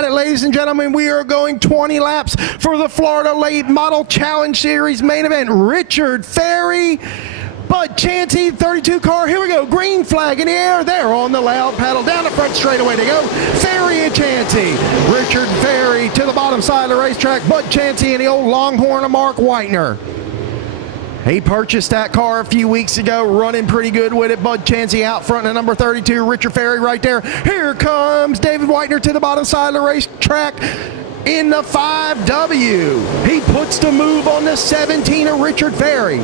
at it, ladies and gentlemen. We are going 20 laps for the Florida Late Model Challenge Series main event. Richard Ferry, Bud Chansey, 32 car. Here we go. Green flag in the air. They're on the loud pedal. Down the front straightaway they go. Ferry and Chansey. Richard Ferry to the bottom side of the racetrack. Bud Chansey and the old Longhorn of Mark Whitener. He purchased that car a few weeks ago, running pretty good with it. Bud Chansey out front in number 32. Richard Ferry right there. Here comes David Whitener to the bottom side of the racetrack in the 5W. He puts the move on the 17 of Richard Ferry.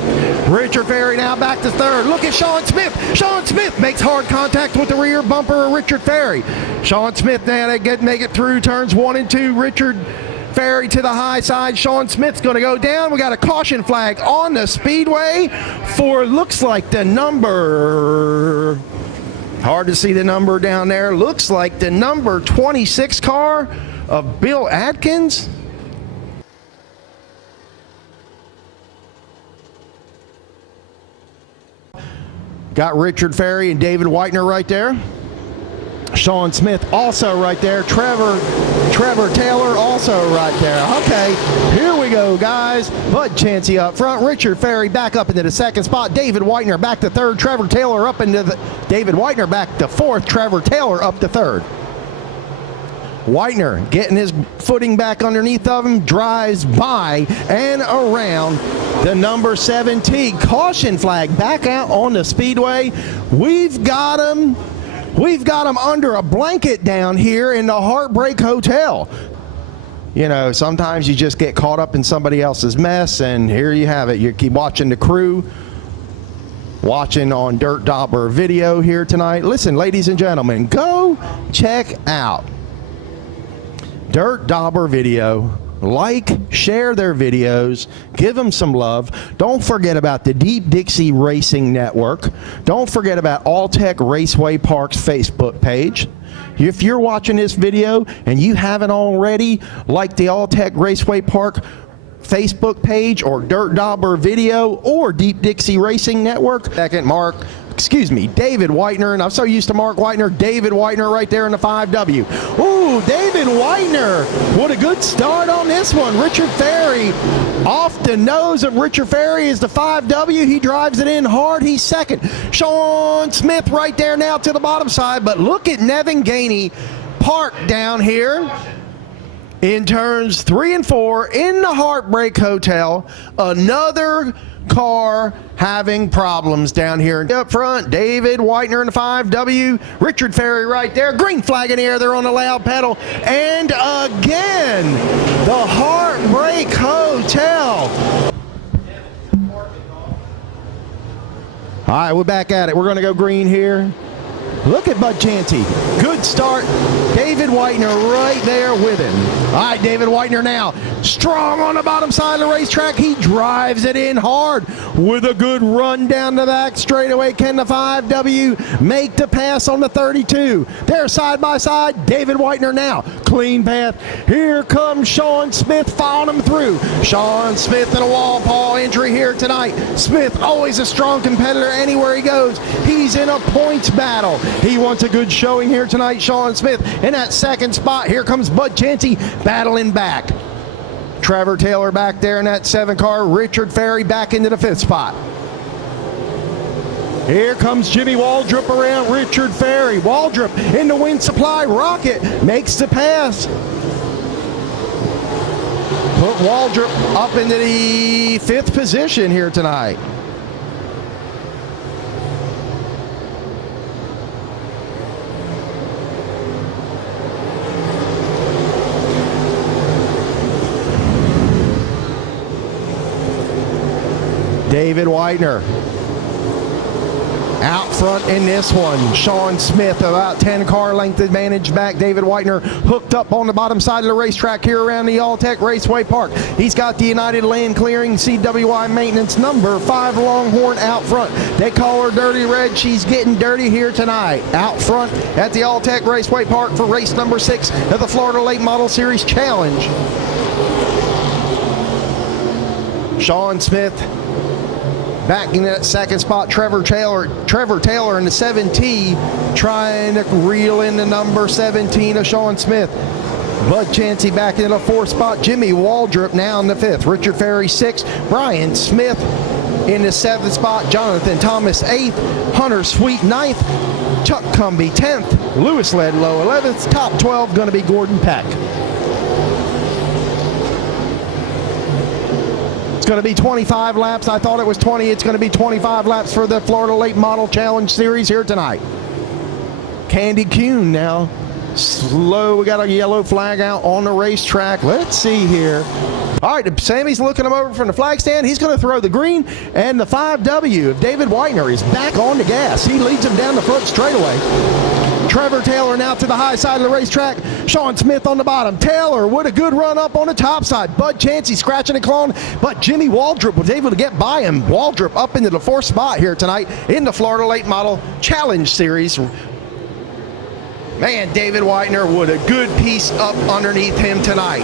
Richard Ferry now back to third. Look at Sean Smith. Sean Smith makes hard contact with the rear bumper of Richard Ferry. Sean Smith now they make it through turns 1 and 2. Richard Ferry to the high side. Sean Smith's going to go down. We got a caution flag on the speedway for, looks like the number, hard to see the number down there, looks like the number 26 car of Bill Adkins. Got Richard Ferry and David Whitener right there. Sean Smith also right there. Trevor Taylor also right there. Okay, here we go, guys. Bud Chansey up front. Richard Ferry back up into the second spot. David Whitener back to third. Trevor Taylor up into the... David Whitener back to fourth. Trevor Taylor up to third. Whitener getting his footing back underneath of him. Drives by and around the number 17. Caution flag back out on the speedway. We've got him under a blanket down here in the Heartbreak Hotel. You know, sometimes you just get caught up in somebody else's mess, and here you have it. You keep watching the crew, watching on DirtDobber video here tonight. Listen, ladies and gentlemen, go check out DirtDobber video. Like, share their videos, give them some love. Don't forget about the Deep Dixie Racing Network. Don't forget about Alltech Raceway Park's Facebook page. If you're watching this video and you haven't already, like the Alltech Raceway Park Facebook page or DirtDobber video or Deep Dixie Racing Network. David Whitener, and I'm so used to Mark Whitener. David Whitener right there in the 5W. Ooh, David Whitener, what a good start on this one. Richard Ferry, off the nose of Richard Ferry is the 5W. He drives it in hard. He's second. Sean Smith right there now to the bottom side, but look at Nevin Gainey parked down here in turns 3 and 4 in the Heartbreak Hotel. Another car having problems down here up front. David Whitener in the 5W. Richard Ferry right there. Green flag in the air. They're on the loud pedal. And again, the Heartbreak Hotel. All right, we're back at it. We're going to go green here. Look at Bud Chansey. Good start. David Whitener right there with him. All right, David Whitener now strong on the bottom side of the racetrack. He drives it in hard with a good run down the back straightaway. Can the 5W make the pass on the 32? They're side by side. David Whitener now. Clean path. Here comes Sean Smith following him through. Sean Smith in a wall paw entry here tonight. Smith always a strong competitor anywhere he goes. He's in a points battle. He wants a good showing here tonight. Sean Smith in that second spot. Here comes Bud Chansey battling back. Trevor Taylor back there in that 7 car. Richard Ferry back into the 5th spot. Here comes Jimmy Waldrop around Richard Ferry. Waldrop in the wind supply. Rocket makes the pass. Put Waldrop up into the 5th position here tonight. David Whitener out front in this one. Sean Smith about 10 car length advantage back. David Whitener hooked up on the bottom side of the racetrack here around the Alltech Raceway Park. He's got the United Land Clearing CWI Maintenance number 5 Longhorn out front. They call her Dirty Red. She's getting dirty here tonight. Out front at the Alltech Raceway Park for race number 6 of the Florida Late Model Series Challenge. Sean Smith back in that second spot. Trevor Taylor in the 7T trying to reel in the number 17 of Sean Smith. Bud Chansey back in the 4th spot. Jimmy Waldrop now in the 5th. Richard Ferry 6th. Brian Smith in the 7th spot. Jonathan Thomas 8th. Hunter Sweet 9th. Chuck Cumbie 10th. Lewis Ledlow 11th. Top 12 going to be Gordon Peck. It's going to be 25 laps. I thought it was 20. It's going to be 25 laps for the Florida Late Model Challenge Series here tonight. Candy Kuhn now slow. We got a yellow flag out on the racetrack. Let's see here. All right, Sammy's looking him over from the flag stand. He's going to throw the green, and the 5W of David Whitener is back on the gas. He leads him down the front straightaway. Trevor Taylor now to the high side of the racetrack. Sean Smith on the bottom. Taylor with a good run up on the top side. Bud Chansey scratching and clawing, but Jimmy Waldrop was able to get by him. Waldrop up into the 4th spot here tonight in the Florida Late Model Challenge Series. Man, David Whitener with a good piece up underneath him tonight.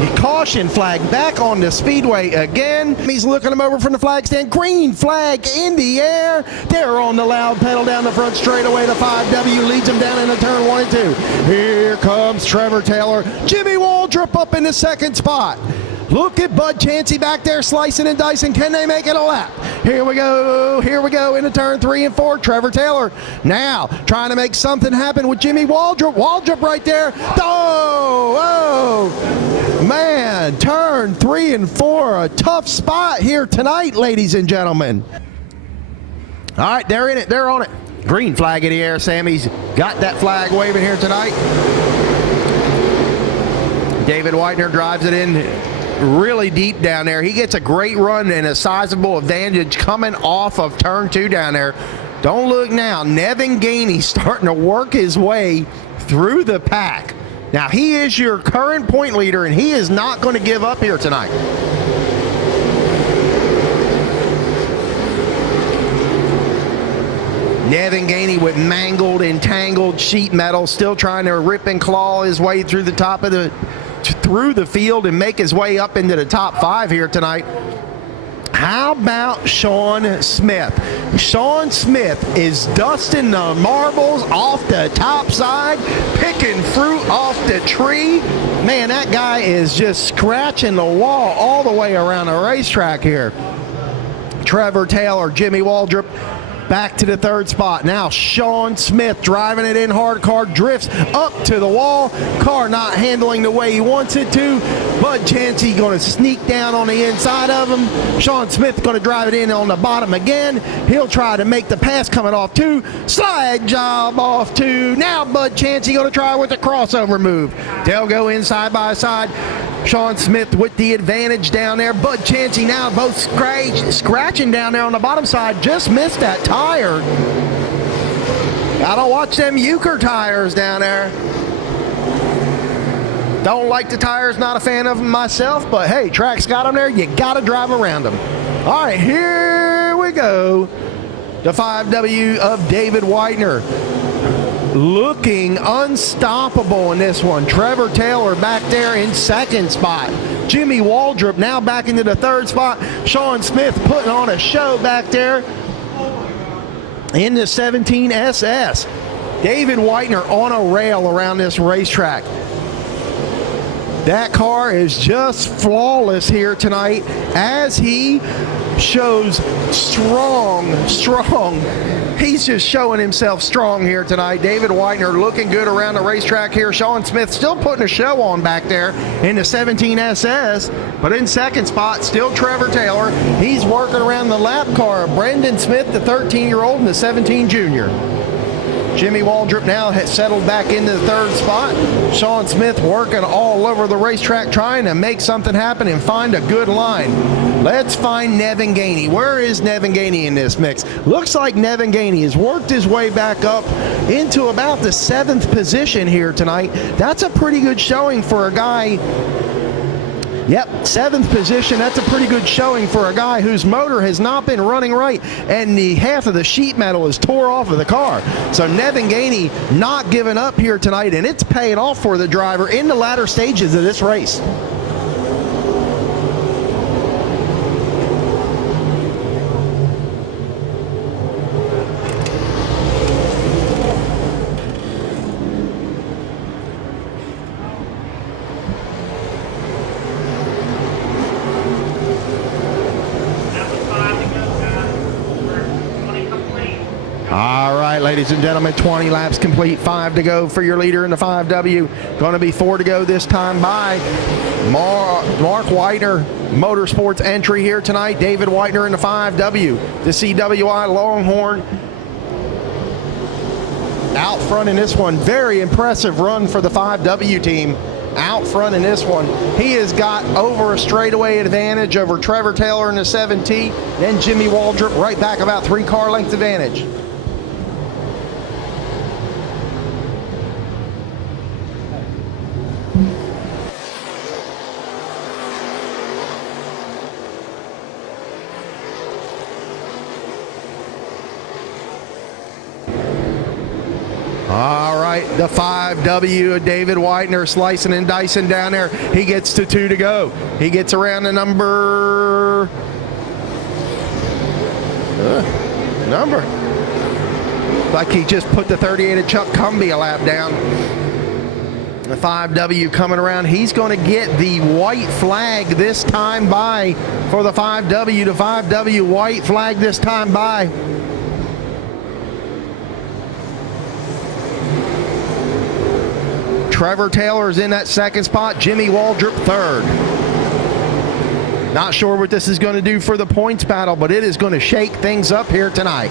The caution flag back on the speedway again. He's looking him over from the flag stand. Green flag in the air. They're on the loud pedal down the front straightaway. The 5W leads him down into turn 1 and 2. Here comes Trevor Taylor. Jimmy Waldrop up in the 2nd spot. Look at Bud Chansey back there slicing and dicing. Can they make it a lap? Here we go into turn 3 and 4. Trevor Taylor now trying to make something happen with Jimmy Waldrop. Waldrop right there. Oh, man, turn 3 and 4. A tough spot here tonight, ladies and gentlemen. All right, they're in it. They're on it. Green flag in the air. Sammy's got that flag waving here tonight. David Whitener drives it in really deep down there. He gets a great run and a sizable advantage coming off of turn 2 down there. Don't look now. Nevin Gainey starting to work his way through the pack. Now, he is your current point leader, and he is not going to give up here tonight. Nevin Gainey with mangled and tangled sheet metal, still trying to rip and claw his way through the top of the field and make his way up into the top 5 here tonight. How about Sean Smith? Sean Smith is dusting the marbles off the top side, picking fruit off the tree. Man, that guy is just scratching the wall all the way around the racetrack here. Trevor Taylor, Jimmy Waldrop back to the 3rd spot. Now Sean Smith driving it in hard. Car drifts up to the wall. Car not handling the way he wants it to. Bud Chansey going to sneak down on the inside of him. Sean Smith going to drive it in on the bottom again. He'll try to make the pass coming off 2. Slide job off 2. Now Bud Chansey going to try with the crossover move. They'll go in side by side. Sean Smith with the advantage down there. Bud Chansey now both scratching down there on the bottom side. Just missed that tire. Gotta watch them Euchre tires down there. Don't like the tires, not a fan of them myself, but hey, track's got them there. You gotta drive around them. All right, here we go. The 5W of David Whitener. Looking unstoppable in this one. Trevor Taylor back there in 2nd spot. Jimmy Waldrop now back into the 3rd spot. Sean Smith putting on a show back there in the 17 SS. David Whitener on a rail around this racetrack. That car is just flawless here tonight as he shows strong. He's just showing himself strong here tonight. David Whitener looking good around the racetrack here. Sean Smith still putting a show on back there in the 17 SS, but in 2nd spot, still Trevor Taylor. He's working around the lap car. Brendan Smith, the 13-year-old, and the 17 junior. Jimmy Waldrop now has settled back into the 3rd spot. Sean Smith working all over the racetrack trying to make something happen and find a good line. Let's find Nevin Gainey. Where is Nevin Gainey in this mix? Looks like Nevin Gainey has worked his way back up into about the 7th position here tonight. That's a pretty good showing for a guy. Yep, 7th position. That's a pretty good showing for a guy whose motor has not been running right and the half of the sheet metal is tore off of the car. So Nevin Gainey not giving up here tonight, and it's paying off for the driver in the latter stages of this race. ladies and gentlemen. 20 laps complete, 5 to go for your leader in the 5W. Going to be 4 to go this time by Mark Whitener. Motorsports entry here tonight. David Whitener in the 5W. The CWI Longhorn out front in this one. Very impressive run for the 5W team. Out front in this one. He has got over a straightaway advantage over Trevor Taylor in the 7T. Then Jimmy Waldrop right back about 3 car lengths advantage. All right, the 5W, David Whitener slicing and dicing down there. He gets to 2 to go. He gets around the number. Like he just put the 38 of Chuck Cumbie a lap down. The 5W coming around. He's going to get the white flag this time by for the 5W. The 5W white flag this time by. Trevor Taylor is in that second spot. Jimmy Waldrop third. Not sure what this is going to do for the points battle, but it is going to shake things up here tonight.